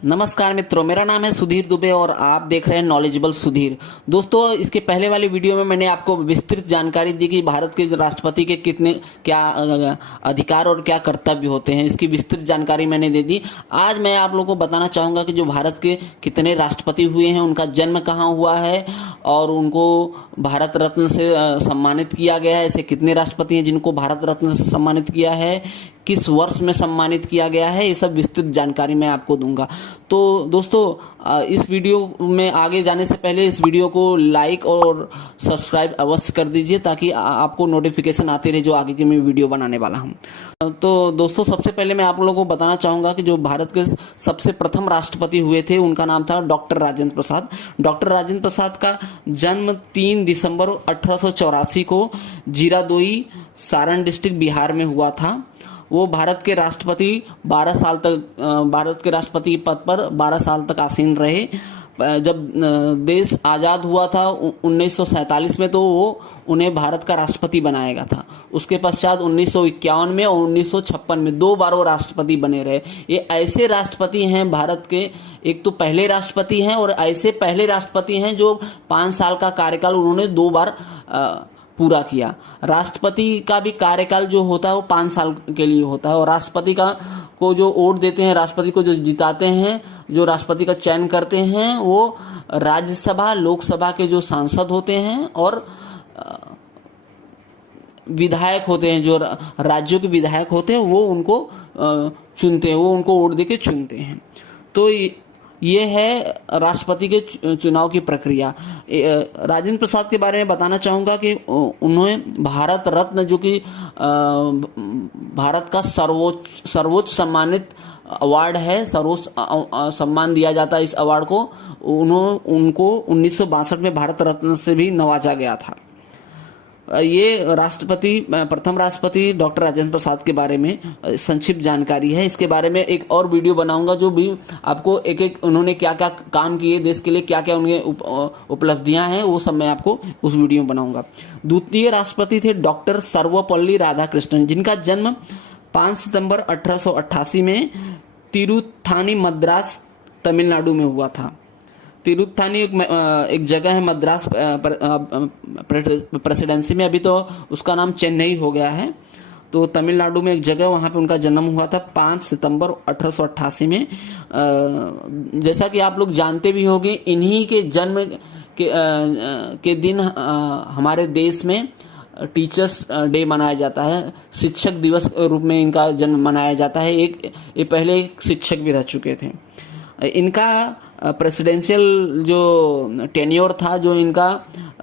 नमस्कार मित्रों, मेरा नाम है सुधीर दुबे और आप देख रहे हैं नॉलेजेबल सुधीर। दोस्तों, इसके पहले वाली वीडियो में मैंने आपको विस्तृत जानकारी दी कि भारत के राष्ट्रपति के कितने क्या अधिकार और क्या कर्तव्य होते हैं। इसकी विस्तृत जानकारी मैंने दे दी। आज मैं आप लोगों को बताना चाहूँगा कि जो भारत के कितने राष्ट्रपति हुए हैं, उनका जन्म कहाँ हुआ है और उनको भारत रत्न से सम्मानित किया गया है। ऐसे कितने राष्ट्रपति हैं जिनको भारत रत्न से सम्मानित किया है, किस वर्ष में सम्मानित किया गया है, ये सब विस्तृत जानकारी मैं आपको दूंगा। तो दोस्तों, इस वीडियो में आगे जाने से पहले इस वीडियो को लाइक और सब्सक्राइब अवश्य कर दीजिए ताकि आपको नोटिफिकेशन आती रहे जो आगे की मैं वीडियो बनाने वाला हूं। तो दोस्तों, सबसे पहले मैं आप लोगों को बताना चाहूंगा कि जो भारत के सबसे प्रथम राष्ट्रपति हुए थे उनका नाम था डॉक्टर राजेंद्र प्रसाद। डॉक्टर राजेंद्र प्रसाद का जन्म 3 दिसंबर 1884 को जीरादोई, सारण डिस्ट्रिक्ट, बिहार में हुआ था। वो भारत के राष्ट्रपति 12 साल तक भारत के राष्ट्रपति पद पर 12 साल तक आसीन रहे। जब देश आजाद हुआ था 1947 में, तो वो उन्हें भारत का राष्ट्रपति बनाया गया था। उसके पश्चात 1951 में और 1956 में 2 बार वो राष्ट्रपति बने रहे। ये ऐसे राष्ट्रपति हैं भारत के, एक तो पहले राष्ट्रपति हैं और ऐसे पहले राष्ट्रपति हैं जो 5 साल का कार्यकाल उन्होंने 2 बार पूरा किया। राष्ट्रपति का भी कार्यकाल जो होता है वो 5 साल के लिए होता है और राष्ट्रपति को जो वोट देते हैं, राष्ट्रपति को जो जिताते हैं, जो राष्ट्रपति का चयन करते हैं, वो राज्यसभा, लोकसभा के जो सांसद होते हैं और विधायक होते हैं, जो राज्यों के विधायक होते हैं, वो उनको चुनते हैं, वो उनको वोट देके चुनते हैं। तो ये है राष्ट्रपति के चुनाव की प्रक्रिया। राजेंद्र प्रसाद के बारे में बताना चाहूँगा कि उन्होंने भारत रत्न, जो कि भारत का सर्वोच्च सम्मानित अवार्ड है, सर्वोच्च सम्मान दिया जाता है इस अवार्ड को, उनको 1962 में भारत रत्न से भी नवाजा गया था। ये प्रथम राष्ट्रपति डॉक्टर राजेंद्र प्रसाद के बारे में संक्षिप्त जानकारी है। इसके बारे में एक और वीडियो बनाऊंगा जो भी आपको एक उन्होंने क्या क्या काम किए देश के लिए, क्या क्या उनके उपलब्धियां हैं, वो सब मैं आपको उस वीडियो में बनाऊंगा। द्वितीय राष्ट्रपति थे डॉक्टर सर्वपल्ली राधाकृष्णन, जिनका जन्म 5 सितंबर 1888 में तिरुथानी, मद्रास, तमिलनाडु में हुआ था। तिरुथानी एक जगह है मद्रास प्रेसिडेंसी में, अभी तो उसका नाम चेन्नई हो गया है। तो तमिलनाडु में एक जगह, वहां पे उनका जन्म हुआ था 5 सितंबर 1888 में। जैसा कि आप लोग जानते भी होंगे, इन्हीं के जन्म के दिन हमारे देश में टीचर्स डे मनाया जाता है, शिक्षक दिवस के रूप में इनका जन्म मनाया जाता है। ये पहले एक शिक्षक भी रह चुके थे। इनका प्रेसिडेंशियल जो टेन्योर था, जो इनका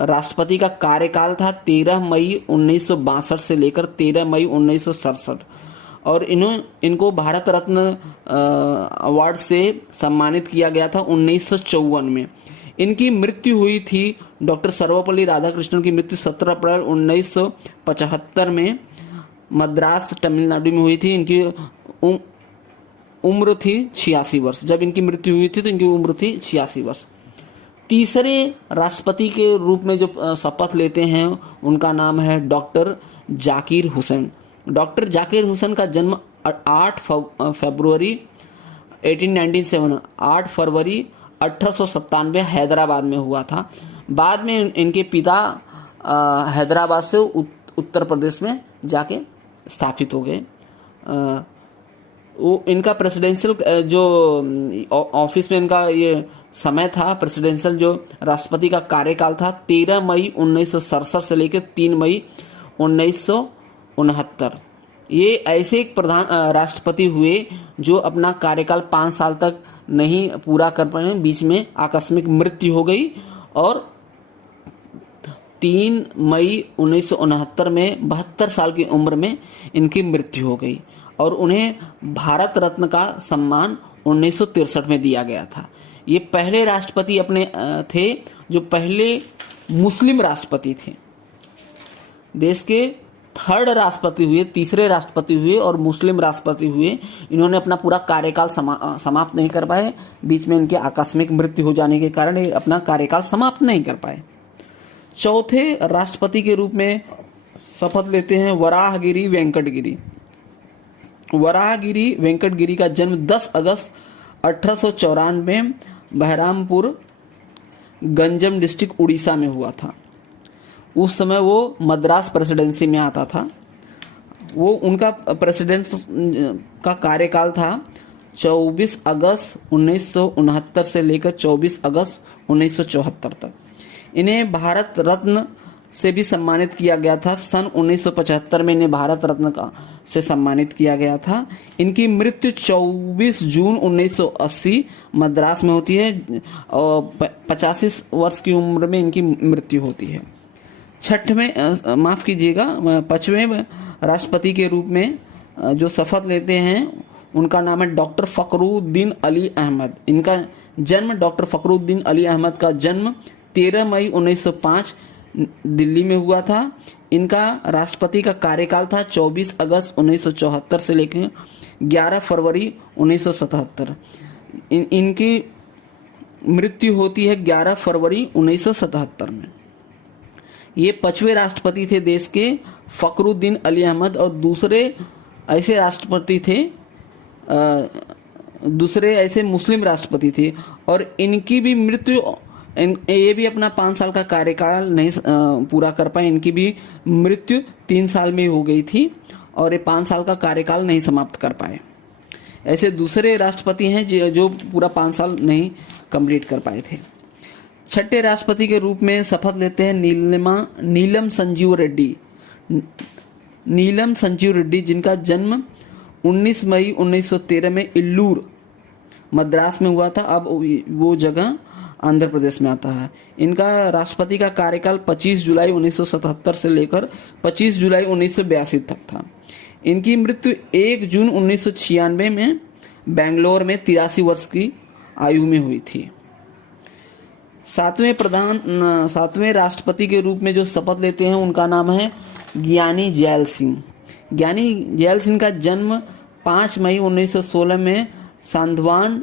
राष्ट्रपति का कार्यकाल था, 13 मई 1962 से लेकर 13 मई 1967, और इनको भारत रत्न अवार्ड से सम्मानित किया गया था 1954 में। इनकी मृत्यु हुई थी, डॉक्टर सर्वपल्ली राधाकृष्णन की मृत्यु 17 अप्रैल 1975 में मद्रास, तमिलनाडु में हुई थी। इनकी उम्र थी 86 वर्ष। जब इनकी मृत्यु हुई थी तो इनकी उम्र थी 86 वर्ष। तीसरे राष्ट्रपति के रूप में जो शपथ लेते हैं उनका नाम है डॉक्टर जाकिर हुसैन। डॉक्टर जाकिर हुसैन का जन्म 8 फरवरी 1897 हैदराबाद में हुआ था। बाद में इनके पिता हैदराबाद से उत्तर प्रदेश में जाके स्थापित हो गए। वो इनका प्रेसिडेंशियल जो ऑफिस में इनका ये समय था, प्रेसिडेंशियल जो राष्ट्रपति का कार्यकाल था, 13 मई 1967 से लेकर 3 मई 1969। ये ऐसे एक प्रधान राष्ट्रपति हुए जो अपना कार्यकाल 5 साल तक नहीं पूरा कर पाए, बीच में आकस्मिक मृत्यु हो गई और 3 मई 1969 में 72 साल की उम्र में इनकी मृत्यु हो गई और उन्हें भारत रत्न का सम्मान 1963 में दिया गया था। ये पहले राष्ट्रपति अपने थे जो पहले मुस्लिम राष्ट्रपति थे। देश के 3rd राष्ट्रपति हुए, तीसरे राष्ट्रपति हुए और मुस्लिम राष्ट्रपति हुए। इन्होंने अपना पूरा कार्यकाल समाप्त नहीं कर पाए, बीच में इनके आकस्मिक मृत्यु हो जाने के कारण ये अपना कार्यकाल समाप्त नहीं कर पाए। चौथे राष्ट्रपति के रूप में शपथ लेते हैं वराहगिरी वेंकट गिरी। वराहगिरी वेंकट गिरी का जन्म 10 अगस्त 1894 में बहरामपुर गंजम डिस्ट्रिक्ट उड़ीसा में हुआ था। उस समय वो मद्रास प्रेसिडेंसी में आता था। वो उनका प्रेसिडेंट का कार्यकाल था 24 अगस्त 1969 से लेकर 24 अगस्त 1974 तक। इन्हें भारत रत्न से भी सम्मानित किया गया था। सन 1975 में इन्हें भारत रत्न से सम्मानित किया गया था। इनकी मृत्यु 24 जून 1980 मद्रास में होती है और 85 वर्ष की उम्र में इनकी मृत्यु होती है। पांचवें राष्ट्रपति के रूप में जो शपथ लेते हैं उनका नाम है डॉक्टर फखरुद्दीन अली अहमद। इनका जन्म डॉक्टर फखरुद्दीन अली अहमद का जन्म 13 मई 1905 दिल्ली में हुआ था। इनका राष्ट्रपति का कार्यकाल था 24 अगस्त 1974 से लेकर 11 फरवरी 1977। इनकी मृत्यु होती है 11 फरवरी 1977 में। ये 5वें राष्ट्रपति थे देश के, फखरुद्दीन अली अहमद, और दूसरे ऐसे राष्ट्रपति थे, दूसरे ऐसे मुस्लिम राष्ट्रपति थे। और इनकी भी मृत्यु, ये भी अपना 5 साल का कार्यकाल नहीं पूरा कर पाए। इनकी भी मृत्यु 3 साल में हो गई थी और ये 5 साल का कार्यकाल नहीं समाप्त कर पाए। ऐसे दूसरे राष्ट्रपति हैं जो पूरा 5 साल नहीं कंप्लीट कर पाए थे। छठे राष्ट्रपति के रूप में शपथ लेते हैं नीलम संजीव रेड्डी। नीलम संजीव रेड्डी, जिनका जन्म 19 मई 1913 में इल्लूर मद्रास में हुआ था। अब वो जगह आंध्र प्रदेश में आता है। इनका राष्ट्रपति का कार्यकाल 25 जुलाई 1977 से लेकर 25 जुलाई 1982 तक था। इनकी मृत्यु 1 जून 1996 में बेंगलोर में 83 वर्ष की आयु में हुई थी। सातवें राष्ट्रपति के रूप में जो शपथ लेते हैं उनका नाम है ज्ञानी जैल सिंह। ज्ञानी जैल सिंह का जन्म 5 मई 1916 में सांधवान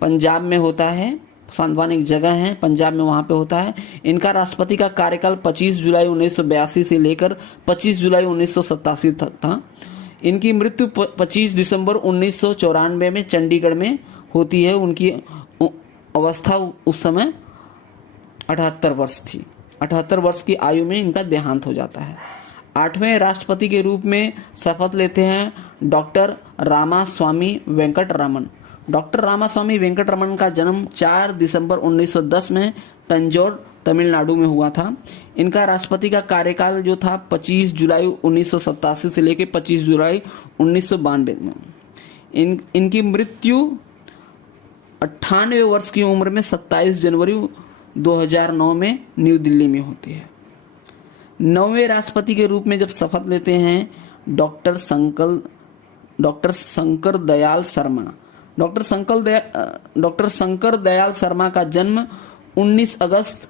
पंजाब में होता है। सांधवान एक जगह है पंजाब में, वहां पे होता है। इनका राष्ट्रपति का कार्यकाल 25 जुलाई 1982 से लेकर 25 जुलाई 1987 तक था। इनकी मृत्यु 25 दिसंबर 1994 में चंडीगढ़ में होती है। उनकी अवस्था उस समय 78 वर्ष थी। 78 वर्ष की आयु में इनका देहांत हो जाता है। 8वें राष्ट्रपति के रूप में शपथ लेते हैं डॉक्टर रामास्वामी वेंकटरमन। डॉक्टर रामास्वामी वेंकटरमन का जन्म 4 दिसंबर 1910 में तंजौर तमिलनाडु में हुआ था। इनका राष्ट्रपति का कार्यकाल जो था 25 जुलाई 1987 से लेकर 25 जुलाई 1992 में। इनकी मृत्यु 98 वर्ष की उम्र में 27 जनवरी 2009 में न्यू दिल्ली में होती है। 9वें राष्ट्रपति के रूप में जब शपथ लेते हैं डॉक्टर शंकर दयाल शर्मा। डॉक्टर शंकर दयाल शर्मा का जन्म 19 अगस्त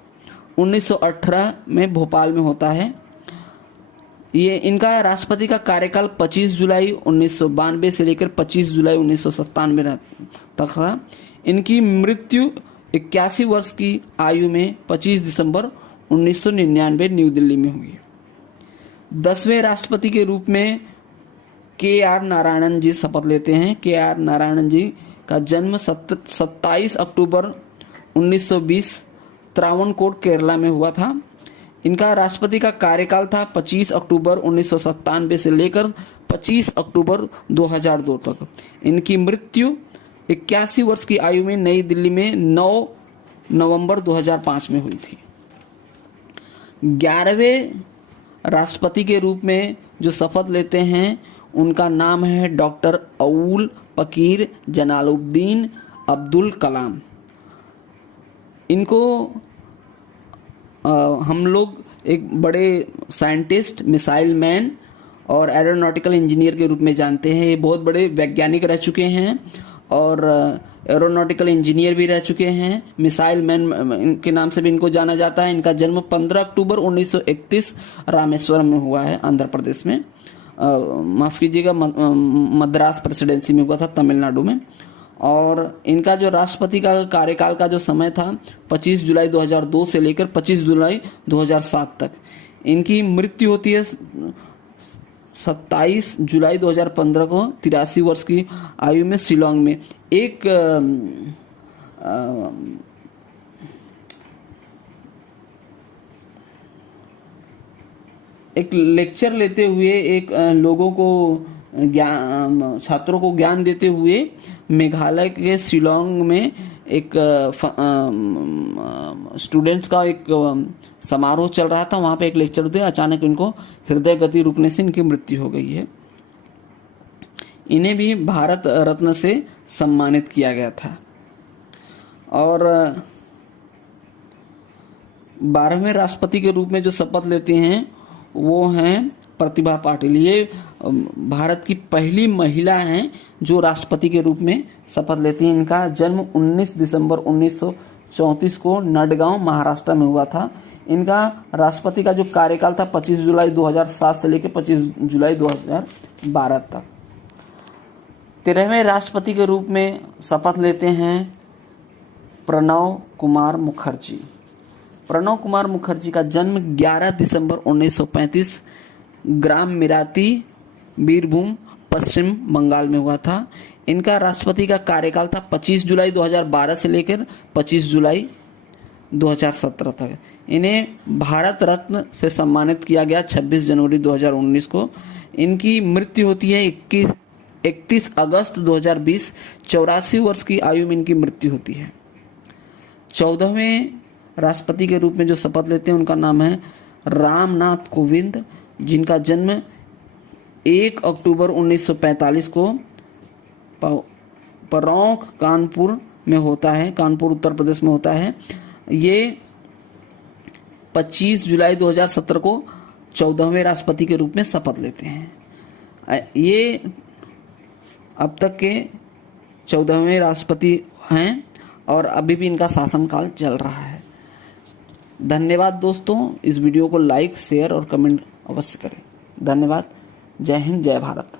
1918 में भोपाल में होता है। ये इनका राष्ट्रपति का कार्यकाल 25 जुलाई 1992 से लेकर 25 जुलाई 1997 तक था। इनकी मृत्यु 81 वर्ष की आयु में 25 दिसंबर 1999 न्यू दिल्ली में हुई। 10वें राष्ट्रपति के रूप में के.आर. नारायणन जी शपथ लेते हैं। के.आर. नारायणन जी का जन्म 27 अक्टूबर 1920 त्रावणकोर केरला में हुआ था। इनका राष्ट्रपति का कार्यकाल था 25 अक्टूबर 1997 से लेकर 25 अक्टूबर 2002 तक। इनकी मृत्यु 81 वर्ष की आयु में नई दिल्ली में 9 नवंबर 2005 में हुई थी। 11वें राष्ट्रपति के रूप में जो शपथ लेते हैं उनका नाम है डॉक्टर अऊल पकीर जलालुद्दीन अब्दुल कलाम। इनको हम लोग एक बड़े साइंटिस्ट, मिसाइल मैन और एरोनॉटिकल इंजीनियर के रूप में जानते हैं। ये बहुत बड़े वैज्ञानिक रह चुके हैं और एरोनॉटिकल इंजीनियर भी रह चुके हैं। मिसाइल मैन के नाम से भी इनको जाना जाता है। इनका जन्म 15 अक्टूबर 1931 रामेश्वरम में हुआ है, आंध्र प्रदेश में। माफ कीजिएगा, मद्रास प्रेसिडेंसी में हुआ था, तमिलनाडु में। और इनका जो राष्ट्रपति का कार्यकाल का जो समय था 25 जुलाई 2002 से लेकर 25 जुलाई 2007 तक। इनकी मृत्यु होती है 27 जुलाई 2015 को 83 वर्ष की आयु में शिलोंग में एक लेक्चर लेते हुए एक लोगों को ज्ञान, छात्रों को ज्ञान देते हुए मेघालय के शिलोंग में एक स्टूडेंट्स का एक समारोह चल रहा था। वहां पे एक लेक्चर होते, अचानक इनको हृदय गति रुकने से इनकी मृत्यु हो गई है। इन्हें भी भारत रत्न से सम्मानित किया गया था। और 12वें राष्ट्रपति के रूप में जो शपथ लेते हैं वो हैं प्रतिभा पाटिल। ये भारत की पहली महिला हैं जो राष्ट्रपति के रूप में शपथ लेती हैं। इनका जन्म 19 दिसंबर 1934 को नडगांव महाराष्ट्र में हुआ था। इनका राष्ट्रपति का जो कार्यकाल था 25 जुलाई 2007 से लेकर 25 जुलाई 2012 तक। 13वें राष्ट्रपति के रूप में शपथ लेते हैं प्रणव कुमार मुखर्जी। प्रणव कुमार मुखर्जी का जन्म 11 दिसंबर 1935 ग्राम मिराती, बीरभूम, पश्चिम बंगाल में हुआ था। इनका राष्ट्रपति का कार्यकाल था 25 जुलाई 2012 से लेकर 25 जुलाई 2017 तक। इन्हें भारत रत्न से सम्मानित किया गया 26 जनवरी 2019 को। इनकी मृत्यु होती है 31 अगस्त 2020। 84 वर्ष की आयु में इनकी मृत्यु होती है। 14वें राष्ट्रपति के रूप में जो शपथ लेते हैं उनका नाम है रामनाथ कोविंद, जिनका जन्म 1 अक्टूबर 1945 को परौख कानपुर में होता है, कानपुर उत्तर प्रदेश में होता है। ये 25 जुलाई 2017 को 14वें राष्ट्रपति के रूप में शपथ लेते हैं। ये अब तक के 14वें राष्ट्रपति हैं और अभी भी इनका शासनकाल चल रहा है। धन्यवाद दोस्तों, इस वीडियो को लाइक, शेयर और कमेंट अवश्य करें। धन्यवाद। जय हिंद, जय भारत।